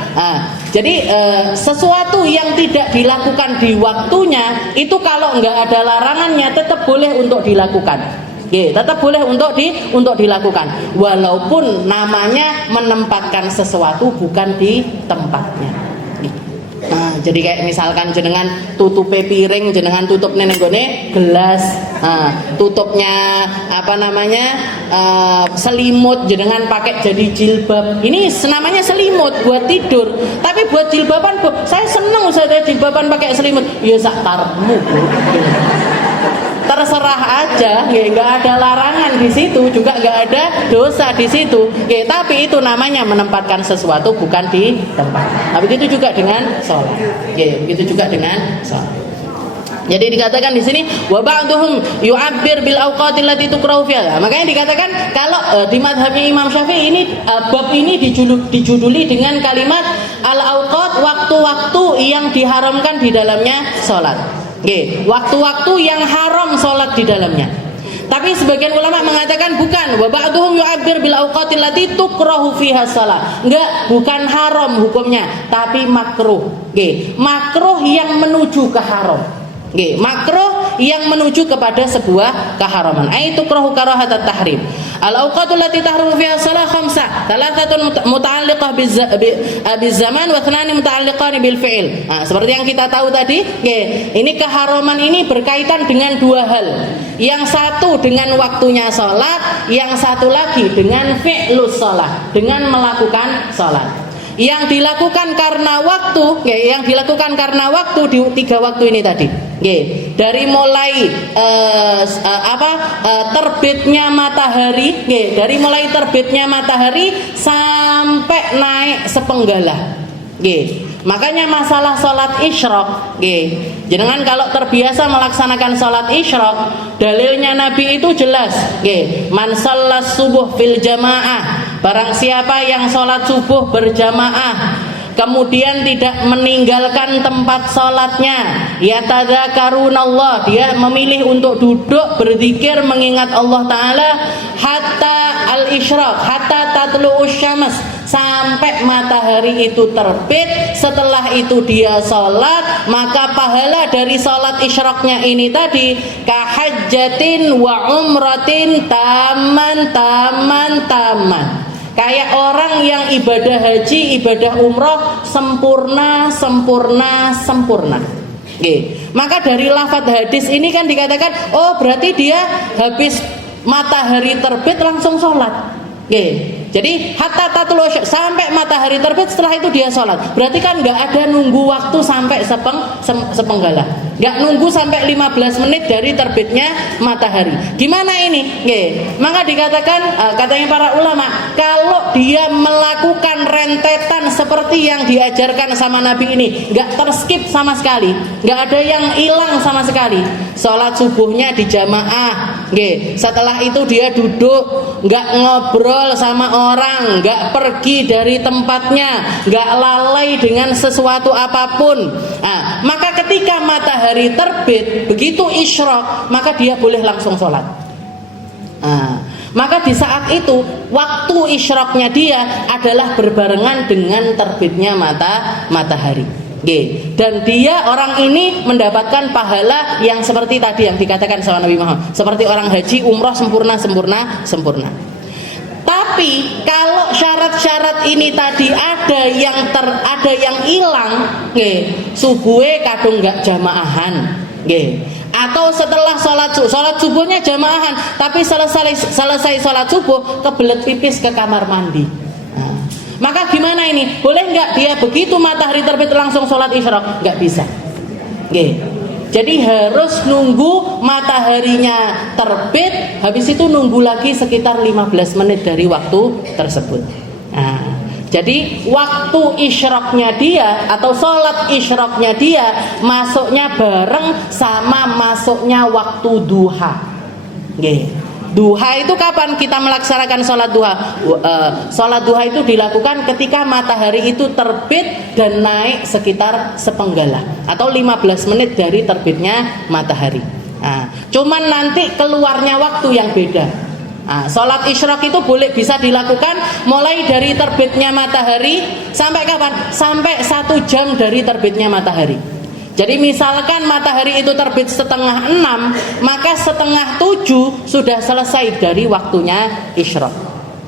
jadi sesuatu yang tidak dilakukan di waktunya itu kalau nggak ada larangannya tetap boleh untuk dilakukan. Tetap boleh untuk dilakukan walaupun namanya menempatkan sesuatu bukan di tempatnya. Nah, jadi kayak misalkan jenengan tutupe piring, jenengan tutup nenggone gelas, tutupnya selimut, jenengan pakai jadi jilbab. Ini namanya selimut buat tidur, tapi buat jilbaban, saya seneng saya jilbaban pakai selimut. Ya sak karepmu, Bu. Terserah aja, nggak ada larangan di situ, juga nggak ada dosa di situ, tapi itu namanya menempatkan sesuatu bukan di tempat. Nah, begitu juga dengan sholat, begitu juga dengan sholat. Jadi dikatakan di sini wa ba'duhum yu'abbir bil awqatil lati tukrahu fiha. Makanya dikatakan kalau di mazhabnya Imam Syafi'i ini bab ini dijuduli dengan kalimat al awqat, waktu-waktu yang diharamkan di dalamnya sholat. Waktu-waktu yang haram sholat di dalamnya. Tapi sebagian ulama mengatakan bukan, wa ba'duhum yu'abbir bil awqatil lati tukrahu fiha shalah. Enggak, bukan haram hukumnya, tapi makruh. Makruh yang menuju ke haram. Makruh yang menuju kepada sebuah keharaman. Ai tukrahu karahatat tahrim. Al awqatul lati tahrimu fiha shalah khamsah. Thalathatun muta'alliqah biz zaman wa thnani muta'alliqan bil fi'il. Nah, seperti yang kita tahu tadi, ini keharaman ini berkaitan dengan dua hal. Yang satu dengan waktunya sholat, yang satu lagi dengan fi'lus sholat, dengan melakukan sholat. Yang dilakukan karena waktu, di tiga waktu ini tadi, dari mulai terbitnya matahari, dari mulai terbitnya matahari sampai naik sepenggalah. Makanya masalah sholat isyraq, jenengan kalau terbiasa melaksanakan sholat isyraq, dalilnya Nabi itu jelas, man shallas subuh fil jamaah, barang siapa yang sholat subuh berjamaah kemudian tidak meninggalkan tempat sholatnya, yatadzakarunallah, dia memilih untuk duduk berzikir mengingat Allah Ta'ala, hatta al-isyraq, hatta tatlu'us syams, sampai matahari itu terbit. Setelah itu dia sholat, maka pahala dari sholat isyraqnya ini tadi kahajjatin wa umratin taman. Kayak orang yang ibadah haji, ibadah umroh sempurna. Maka dari lafadz hadis ini kan dikatakan, oh berarti dia habis matahari terbit langsung sholat. Jadi hatta tatlu sampai matahari terbit, setelah itu dia sholat. Berarti kan nggak ada nunggu waktu sampai sepenggalah, nggak nunggu sampai 15 menit dari terbitnya matahari. Gimana ini? Maka dikatakan, katanya para ulama, kalau dia melakukan rentetan seperti yang diajarkan sama Nabi ini, nggak terskip sama sekali, nggak ada yang hilang sama sekali. Sholat subuhnya di jamaah, setelah itu dia duduk, nggak ngobrol sama orang, nggak pergi dari tempatnya, nggak lalai dengan sesuatu apapun. Nah, maka ketika matahari terbit, begitu isyraq, maka dia boleh langsung sholat. Nah, maka di saat itu waktu isyraqnya dia adalah berbarengan dengan terbitnya matahari. Dan dia orang ini mendapatkan pahala yang seperti tadi yang dikatakan sama Nabi Muhammad, seperti orang haji umroh sempurna. Tapi kalau syarat-syarat ini tadi ada yang hilang, subuhe kadung nggak jamaahan, atau setelah sholat subuhnya jamaahan, tapi selesai sholat subuh kebelet pipis ke kamar mandi. Nah, maka gimana ini? Boleh nggak dia begitu matahari terbit langsung sholat isyraq? Nggak bisa. Jadi harus nunggu mataharinya terbit, habis itu nunggu lagi sekitar 15 menit dari waktu tersebut. Nah, jadi waktu isyraqnya dia atau sholat isyraqnya dia masuknya bareng sama masuknya waktu duha. Nggih. Duha itu kapan kita melaksanakan sholat duha? Sholat duha itu dilakukan ketika matahari itu terbit dan naik sekitar sepenggala atau 15 menit dari terbitnya matahari. Nah, cuman nanti keluarnya waktu yang beda. Nah, sholat isyraq itu bisa dilakukan mulai dari terbitnya matahari sampai kapan? Sampai 1 jam dari terbitnya matahari. Jadi misalkan matahari itu terbit 5:30, maka 6:30 sudah selesai dari waktunya isyraq.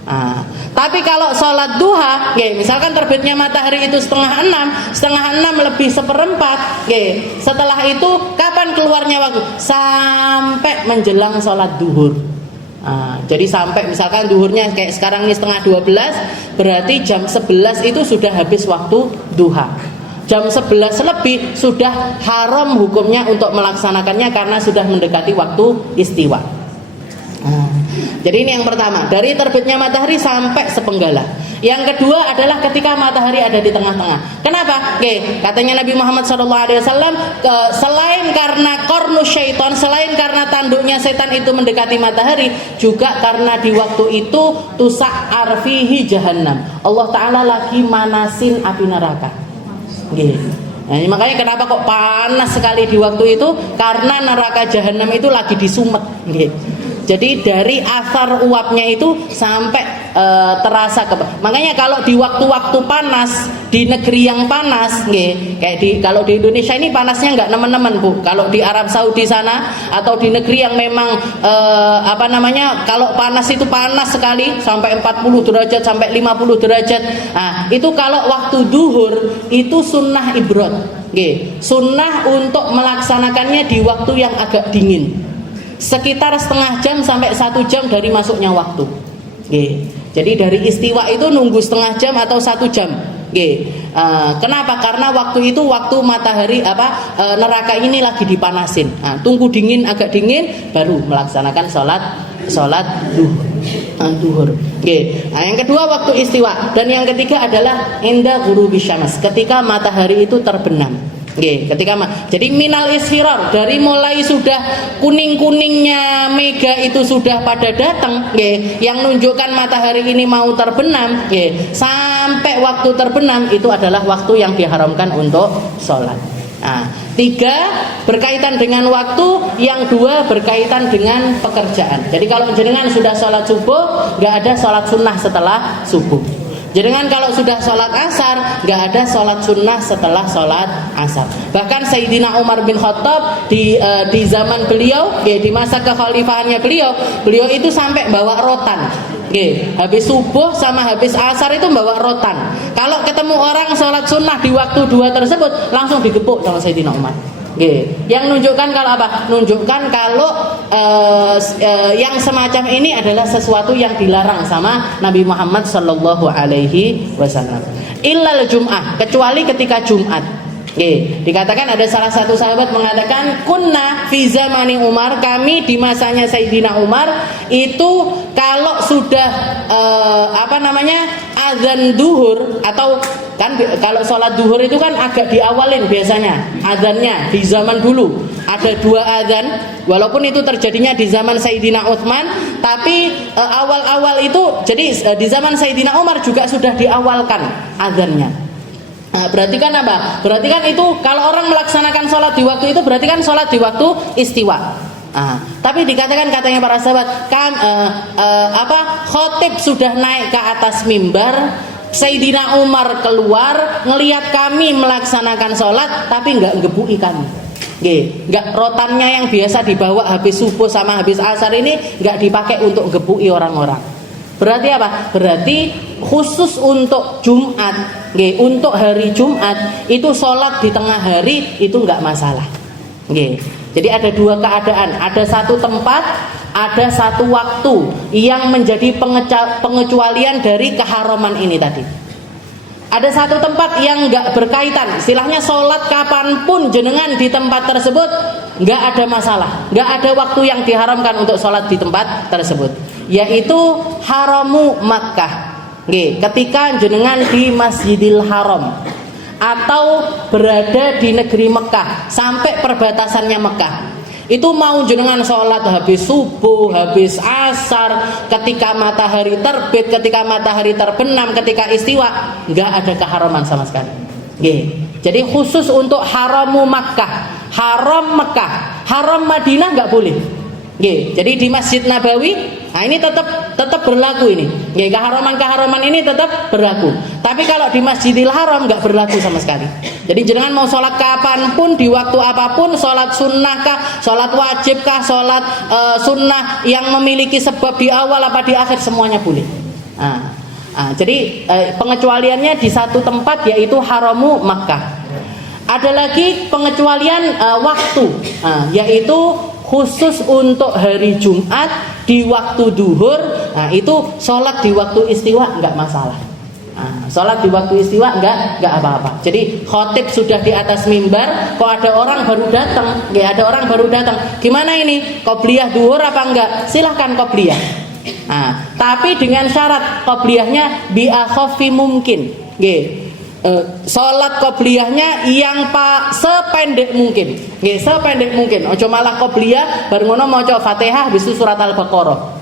Nah, tapi kalau sholat duha, misalkan terbitnya matahari itu 5:30, 5:30 lebih 1/4, setelah itu kapan keluarnya waktu? Sampai menjelang sholat duhur. Nah, jadi sampai misalkan duhurnya kayak sekarang ini 11:30, berarti jam 11 itu sudah habis waktu duha. Jam 11 lebih sudah haram hukumnya untuk melaksanakannya karena sudah mendekati waktu istiwa. Jadi ini yang pertama, dari terbitnya matahari sampai sepenggala. Yang kedua adalah ketika matahari ada di tengah-tengah. Kenapa? Katanya Nabi Muhammad SAW, selain karena kornus syaitan, selain karena tanduknya setan itu mendekati matahari, juga karena di waktu itu tusak arfihi jahannam. Allah Ta'ala lagi manasin api neraka. Nah, makanya kenapa kok panas sekali di waktu itu? Karena neraka jahanam itu lagi disumet. Jadi dari asar uapnya itu sampai terasa makanya kalau di waktu-waktu panas di negeri yang panas, kayak kalau di Indonesia ini panasnya nggak nemen-nemen Bu. Kalau di Arab Saudi sana atau di negeri yang memang kalau panas itu panas sekali sampai 40 derajat sampai 50 derajat. Nah, itu kalau waktu duhur itu sunnah ibrod. Sunnah untuk melaksanakannya di waktu yang agak dingin. Sekitar setengah jam sampai 1 jam dari masuknya waktu. Jadi dari istiwa itu nunggu setengah jam atau 1 jam. Kenapa? Karena waktu itu waktu matahari neraka ini lagi dipanasin. Nah, tunggu dingin, agak dingin baru melaksanakan sholat duhur. Nah, yang kedua waktu istiwa, dan yang ketiga adalah inda ghurubi syams, ketika matahari itu terbenam. Jadi minal isfirar, dari mulai sudah kuning-kuningnya mega itu sudah pada datang, yang menunjukkan matahari ini mau terbenam, sampai waktu terbenam itu adalah waktu yang diharamkan untuk sholat. Nah, 3 berkaitan dengan waktu, yang 2 berkaitan dengan pekerjaan. Jadi kalau jenengan sudah sholat subuh, nggak ada sholat sunnah setelah subuh. Jenengan kalau sudah sholat asar, nggak ada sholat sunnah setelah sholat asar. Bahkan Sayyidina Umar bin Khattab di zaman beliau, di masa kekhalifahannya beliau itu sampai bawa rotan. Habis subuh sama habis asar itu bawa rotan. Kalau ketemu orang sholat sunnah di waktu 2 tersebut, langsung digepuk sama Sayyidina Umar. Yang menunjukkan kalau apa? Menunjukkan kalau yang semacam ini adalah sesuatu yang dilarang sama Nabi Muhammad Sallallahu Alaihi Wasallam. Illal Jum'ah, kecuali ketika Jumat. Dikatakan ada salah satu sahabat mengatakan, kunna fi zamani Umar, kami di masanya Sayyidina Umar itu kalau sudah azan duhur, atau kan kalau sholat duhur itu kan agak diawalin biasanya azannya di zaman dulu ada 2 azan, walaupun itu terjadinya di zaman Sayyidina Utsman, tapi awal-awal itu jadi di zaman Sayyidina Umar juga sudah diawalkan azannya. Nah, berarti kan apa? Berarti kan itu kalau orang melaksanakan sholat di waktu itu berarti kan sholat di waktu istiwa. Tapi dikatakan katanya para sahabat, khotib sudah naik ke atas mimbar, Sayyidina Umar keluar ngelihat kami melaksanakan sholat, tapi nggak ngebui kami. Nggak, rotannya yang biasa dibawa habis subuh sama habis asar ini nggak dipakai untuk ngebui orang-orang. Berarti apa? Berarti khusus untuk Jumat, untuk hari Jumat itu sholat di tengah hari itu nggak masalah. Jadi ada 2 keadaan, ada satu tempat, ada satu waktu yang menjadi pengecualian dari keharaman ini tadi. Ada satu tempat yang nggak berkaitan, istilahnya sholat kapanpun jenengan di tempat tersebut nggak ada masalah, nggak ada waktu yang diharamkan untuk sholat di tempat tersebut, yaitu haramu Makkah. Ketika jenengan di Masjidil Haram atau berada di negeri Mekah sampai perbatasannya Mekah, Itu mau jenengan sholat habis subuh, habis asar, ketika matahari terbit, ketika matahari terbenam, ketika istiwa, nggak ada keharaman sama sekali. Jadi khusus untuk haramu Makkah, haram Mekah, haram Madinah nggak boleh. Jadi di Masjid Nabawi, nah ini tetap berlaku ini. Keharaman ini tetap berlaku. Tapi kalau di Masjidil Haram nggak berlaku sama sekali. Jadi jangan mau sholat kapanpun, di waktu apapun, sholat sunnah kah, sholat wajib kah, sholat sunnah yang memiliki sebab di awal apa di akhir, semuanya boleh. Jadi pengecualiannya di satu tempat, yaitu haramu Makkah. Ada lagi pengecualian waktu, yaitu khusus untuk hari Jumat di waktu duhur. Nah itu sholat di waktu istiwa nggak masalah. Sholat di waktu istiwa nggak apa-apa. Jadi khotib sudah di atas mimbar, kok ada orang baru datang, ada orang baru datang. Gimana ini? Qobliyah duhur apa enggak? Silahkan qobliyah. Tapi dengan syarat qobliyahnya bi akhaffi mungkin. Sholat qobliyahnya yang sependek mungkin, sependek mungkin. Ojo malah qobliyah baru ngono maca Fatihah habis itu surat Al-Baqarah.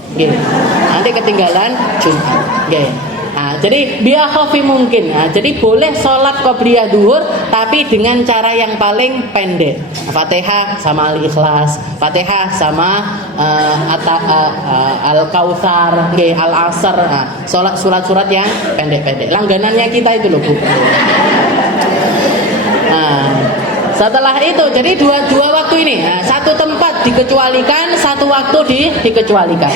Nanti ketinggalan Jumat. Jadi bi akhaffi mungkin. Jadi boleh sholat qobliyah duhur tapi dengan cara yang paling pendek. Fatihah sama Al-Ikhlas, Fatihah sama Al-Kautsar, Al-Asr. Sholat surat-surat yang pendek-pendek. Langganannya kita itu loh, Bu. Setelah itu, jadi dua waktu ini, satu tempat dikecualikan, satu waktu dikecualikan.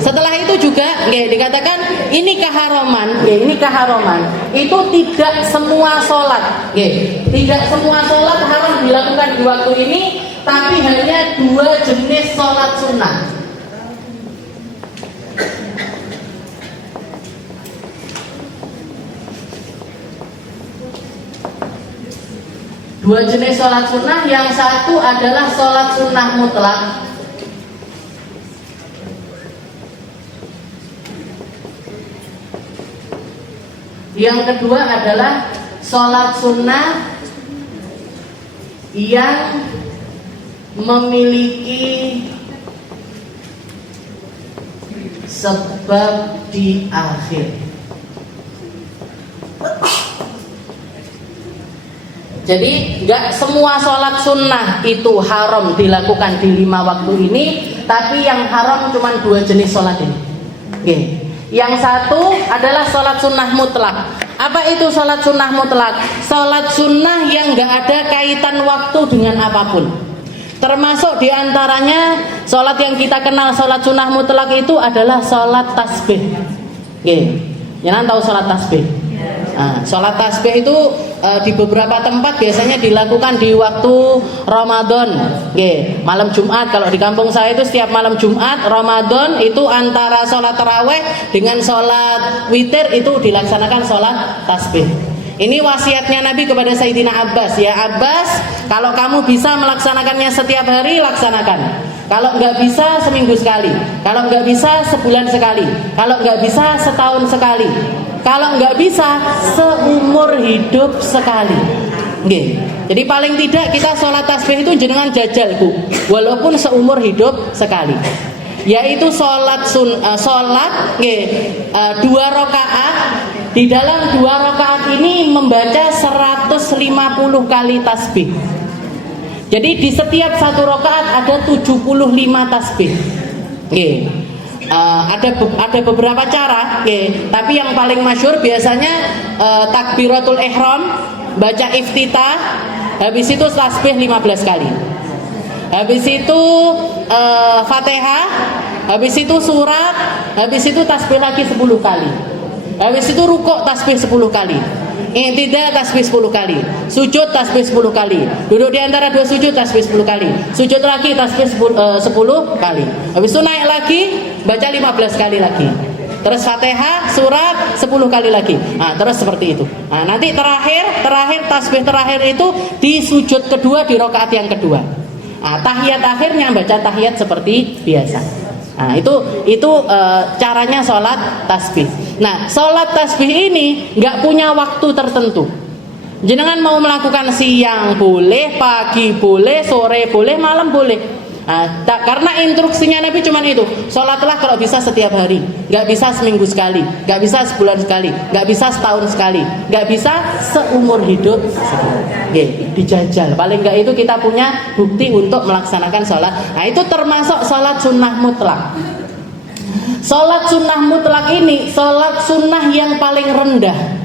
Setelah itu juga dikatakan ini keharaman, itu tidak semua sholat, tidak semua sholat haram dilakukan di waktu ini, tapi hanya 2 jenis sholat sunnah. Dua jenis sholat sunnah, yang satu adalah sholat sunnah mutlak. Yang kedua adalah sholat sunnah yang memiliki sebab di akhir. Jadi nggak semua sholat sunnah itu haram dilakukan di 5 waktu ini, tapi yang haram cuma 2 jenis sholat ini. Yang satu adalah sholat sunnah mutlak. Apa itu sholat sunnah mutlak? Sholat sunnah yang nggak ada kaitan waktu dengan apapun. Termasuk diantaranya sholat yang kita kenal sholat sunnah mutlak itu adalah sholat tasbih. Jangan tahu sholat tasbih. Sholat tasbih itu di beberapa tempat biasanya dilakukan di waktu Ramadan, malam Jumat. Kalau di kampung saya itu setiap malam Jumat Ramadan itu antara sholat taraweh dengan sholat witir itu dilaksanakan sholat tasbih. Ini wasiatnya Nabi kepada Sayyidina Abbas. Ya Abbas, kalau kamu bisa melaksanakannya setiap hari, laksanakan. Kalau nggak bisa seminggu sekali, kalau nggak bisa sebulan sekali, kalau nggak bisa setahun sekali, kalau nggak bisa seumur hidup sekali. Jadi paling tidak kita sholat tasbih itu jenengan jajal, Bu, walaupun seumur hidup sekali. Yaitu sholat 2 rakaat. Di dalam 2 rakaat ini membaca 150 kali tasbih. Jadi di setiap 1 rakaat ada 75 tasbih. Ada beberapa cara, tapi yang paling masyhur biasanya takbiratul ihram, baca iftitah, habis itu tasbih 15 kali. Habis itu Fatihah, habis itu surat, habis itu tasbih lagi 10 kali. Habis itu rukuk tasbih 10 kali. I'tidal tasbih 10 kali. Sujud tasbih 10 kali. Duduk di antara 2 sujud tasbih 10 kali. Sujud lagi tasbih 10 kali. Habis itu naik lagi, baca 15 kali lagi. Terus Fatihah, surat 10 kali lagi. Terus seperti itu. Nanti terakhir tasbih terakhir itu di sujud kedua di rakaat yang kedua. Tahiyat akhirnya baca tahiyat seperti biasa. Itu caranya sholat tasbih. Nah, sholat tasbih ini nggak punya waktu tertentu. Jenengan mau melakukan siang boleh, pagi boleh, sore boleh, malam boleh. Karena instruksinya Nabi cuma itu, sholatlah kalau bisa setiap hari, nggak bisa seminggu sekali, nggak bisa sebulan sekali, nggak bisa setahun sekali, nggak bisa seumur hidup sekali. Dijajal, paling nggak itu kita punya bukti untuk melaksanakan sholat. Nah itu termasuk sholat sunnah mutlak. Sholat sunnah mutlak ini sholat sunnah yang paling rendah.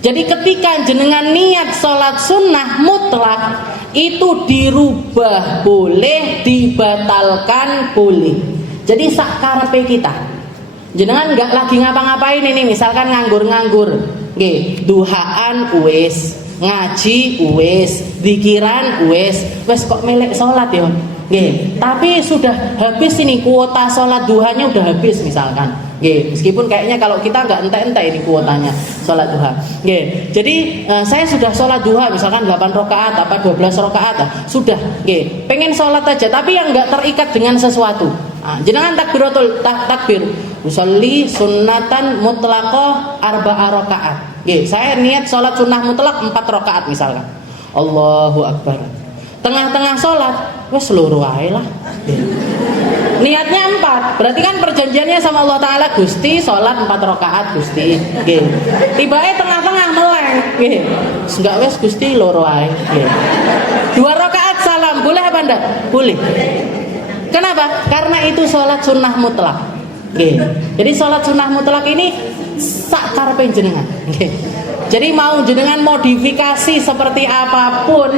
Jadi ketika jenengan niat sholat sunnah mutlak, itu dirubah boleh, dibatalkan boleh. Jadi sak karepe kita. Jenengan nggak lagi ngapa-ngapain ini, misalkan nganggur-nganggur, duhaan wis, ngaji wis, zikiran wis kok melek sholat ya. Tapi sudah habis ini kuota sholat duhanya udah habis misalkan. Meskipun kayaknya kalau kita nggak ente-ente ini kuotanya sholat duha. Jadi saya sudah sholat duha misalkan 8 rakaat apa 12 rakaat sudah. Pengen sholat aja tapi yang nggak terikat dengan sesuatu. Jenengan takbiratul takbir. Usolli sunnatan mutlaqah 4 rakaat. Saya niat sholat sunnah mutlak 4 rakaat misalkan. Allahu Akbar. Tengah-tengah sholat, wes seluruh wae lah. Niatnya 4, berarti kan perjanjiannya sama Allah Ta'ala, Gusti sholat 4 rakaat Gusti. Tiba-tiba tengah-tengah meleng. Enggak wes Gusti loro wae. 2 rakaat salam, boleh apa enggak? Boleh. Kenapa? Karena itu sholat sunnah mutlak. Jadi sholat sunnah mutlak ini sak karepe jenengan. Jadi mau jenengan modifikasi seperti apapun,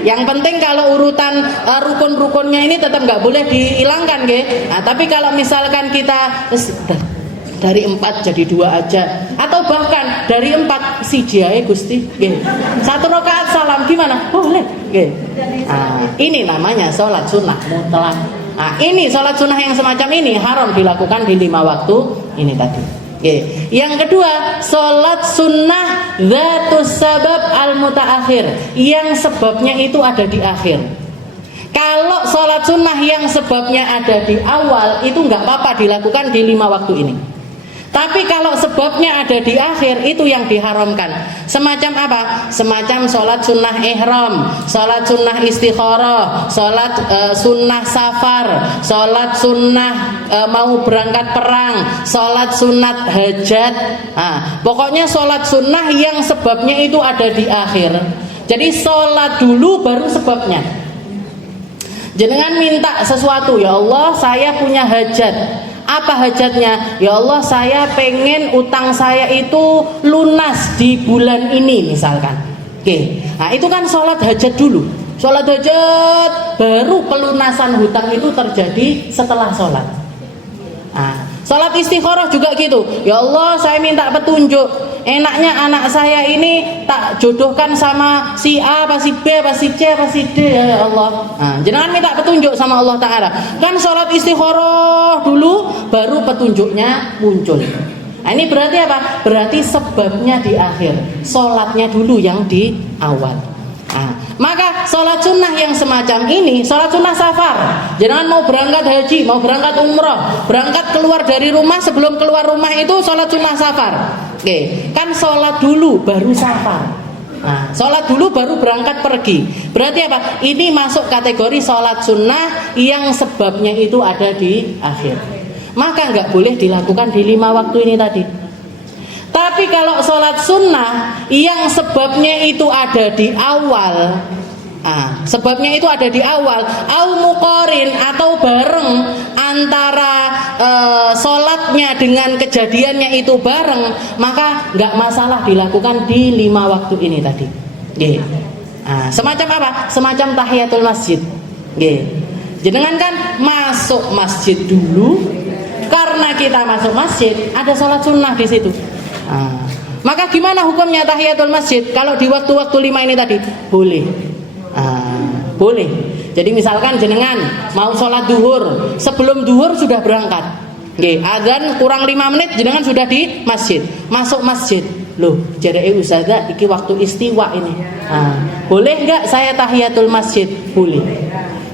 yang penting kalau urutan rukun-rukunnya ini tetap nggak boleh dihilangkan, tapi kalau misalkan kita dari 4 jadi 2 aja, atau bahkan dari 4 si jae Gusti, 1 rakaat salam gimana? Boleh, ini namanya sholat sunnah mutlak. Ini sholat sunnah yang semacam ini haram dilakukan di 5 waktu ini tadi. Yang kedua, sholat sunnah dzatus sabab al-mutaakhir, yang sebabnya itu ada di akhir. Kalau sholat sunnah yang sebabnya ada di awal, itu nggak apa-apa dilakukan di 5 waktu ini. Tapi kalau sebabnya ada di akhir, itu yang diharamkan. Semacam apa? Semacam sholat sunnah ihram, sholat sunnah istikharah, sholat sunnah safar, sholat sunnah mau berangkat perang, sholat sunat hajat. Pokoknya sholat sunnah yang sebabnya itu ada di akhir. Jadi sholat dulu baru sebabnya. Jenengan minta sesuatu, ya Allah saya punya hajat. Apa hajatnya? Ya Allah saya pengen utang saya itu lunas di bulan ini misalkan. Itu kan sholat hajat dulu. Sholat hajat baru pelunasan hutang itu terjadi setelah sholat. Sholat istikharah juga gitu. Ya Allah saya minta petunjuk. Enaknya anak saya ini tak jodohkan sama si A, apa si B, apa si C, apa si D, ya Allah. Jangan minta petunjuk sama Allah Ta'ala. Kan sholat istikharah dulu baru petunjuknya muncul. Ini berarti apa? Berarti sebabnya di akhir, sholatnya dulu yang di awal. Maka sholat sunnah yang semacam ini, sholat sunnah safar. Jangan mau berangkat haji, mau berangkat umroh, berangkat keluar dari rumah, sebelum keluar rumah itu sholat sunnah safar. Kan sholat dulu baru safar. Sholat dulu baru berangkat pergi. Berarti apa? Ini masuk kategori sholat sunnah yang sebabnya itu ada di akhir. Maka nggak boleh dilakukan di 5 waktu ini tadi. Tapi kalau sholat sunnah yang sebabnya itu ada di awal, sebabnya itu ada di awal, au muqarin atau bareng antara sholatnya dengan kejadiannya itu bareng, maka nggak masalah dilakukan di 5 waktu ini tadi. Semacam apa? Semacam tahiyatul masjid. Jenengan kan masuk masjid dulu, karena kita masuk masjid ada sholat sunnah di situ. Maka gimana hukumnya tahiyatul masjid kalau di waktu-waktu 5 ini tadi? Boleh. Boleh. Jadi misalkan jenengan mau sholat duhur, sebelum duhur sudah berangkat. Adzan kurang 5 menit jenengan sudah di masjid. Masuk masjid. Loh, jadake ustazah iki waktu istiwa ini. Boleh enggak saya tahiyatul masjid? Boleh.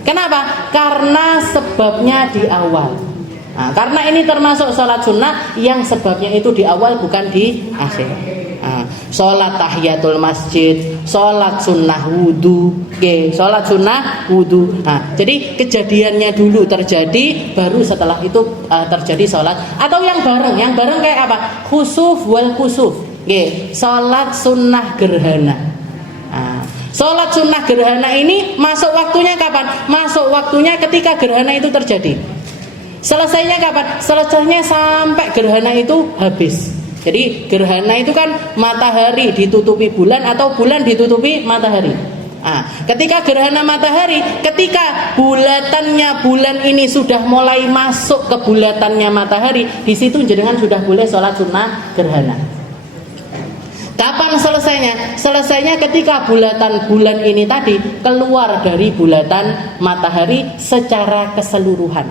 Kenapa? Karena sebabnya di awal. Karena ini termasuk sholat sunnah yang sebabnya itu di awal bukan di akhir. Sholat tahiyatul masjid, sholat sunnah wudhu, sholat sunnah wudhu. Jadi kejadiannya dulu terjadi, baru setelah itu terjadi sholat. Atau yang bareng kayak apa? Khusuf wal khusuf, sholat sunnah gerhana. Sholat sunnah gerhana ini masuk waktunya kapan? Masuk waktunya ketika gerhana itu terjadi. Selesainya kapan? Selesainya sampai gerhana itu habis. Jadi gerhana itu kan matahari ditutupi bulan atau bulan ditutupi matahari. Ketika gerhana matahari, ketika bulatannya bulan ini sudah mulai masuk ke bulatannya matahari, di situ jenengan sudah boleh sholat sunnah gerhana. Kapan selesainya? Selesainya ketika bulatan bulan ini tadi keluar dari bulatan matahari secara keseluruhan.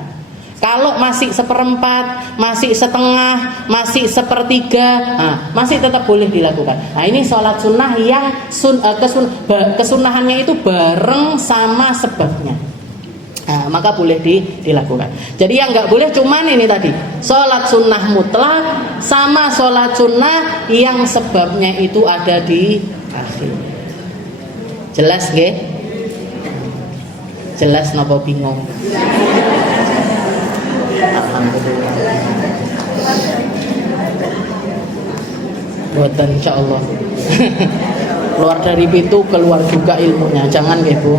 Kalau masih seperempat, masih setengah, masih sepertiga, masih tetap boleh dilakukan. Ini sholat sunnah yang kesunahannya itu bareng sama sebabnya. Maka boleh dilakukan. Jadi yang nggak boleh cuman ini tadi, sholat sunnah mutlak sama sholat sunnah yang sebabnya itu ada di akhir. Jelas nggih? Jelas napa bingung? Alhamdulillah. Buatan insyaallah. Keluar dari pintu keluar juga ilmunya. Jangan nggih, Bu.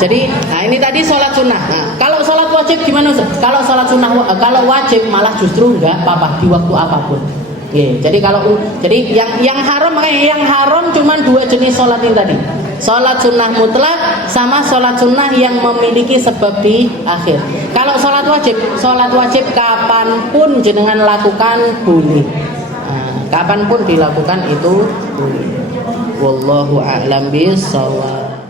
Jadi ini tadi sholat sunnah. Kalau sholat wajib gimana Ustaz? Kalau sholat sunnah, kalau wajib malah justru enggak apa-apa di waktu apapun. Jadi yang haram, makanya yang haram cuma dua jenis sholat ini tadi. Sholat sunnah mutlak sama sholat sunnah yang memiliki sebab di akhir. Kalau sholat wajib kapanpun jenengan lakukan boleh. Kapanpun dilakukan itu boleh. Wallahu a'lam bishawab.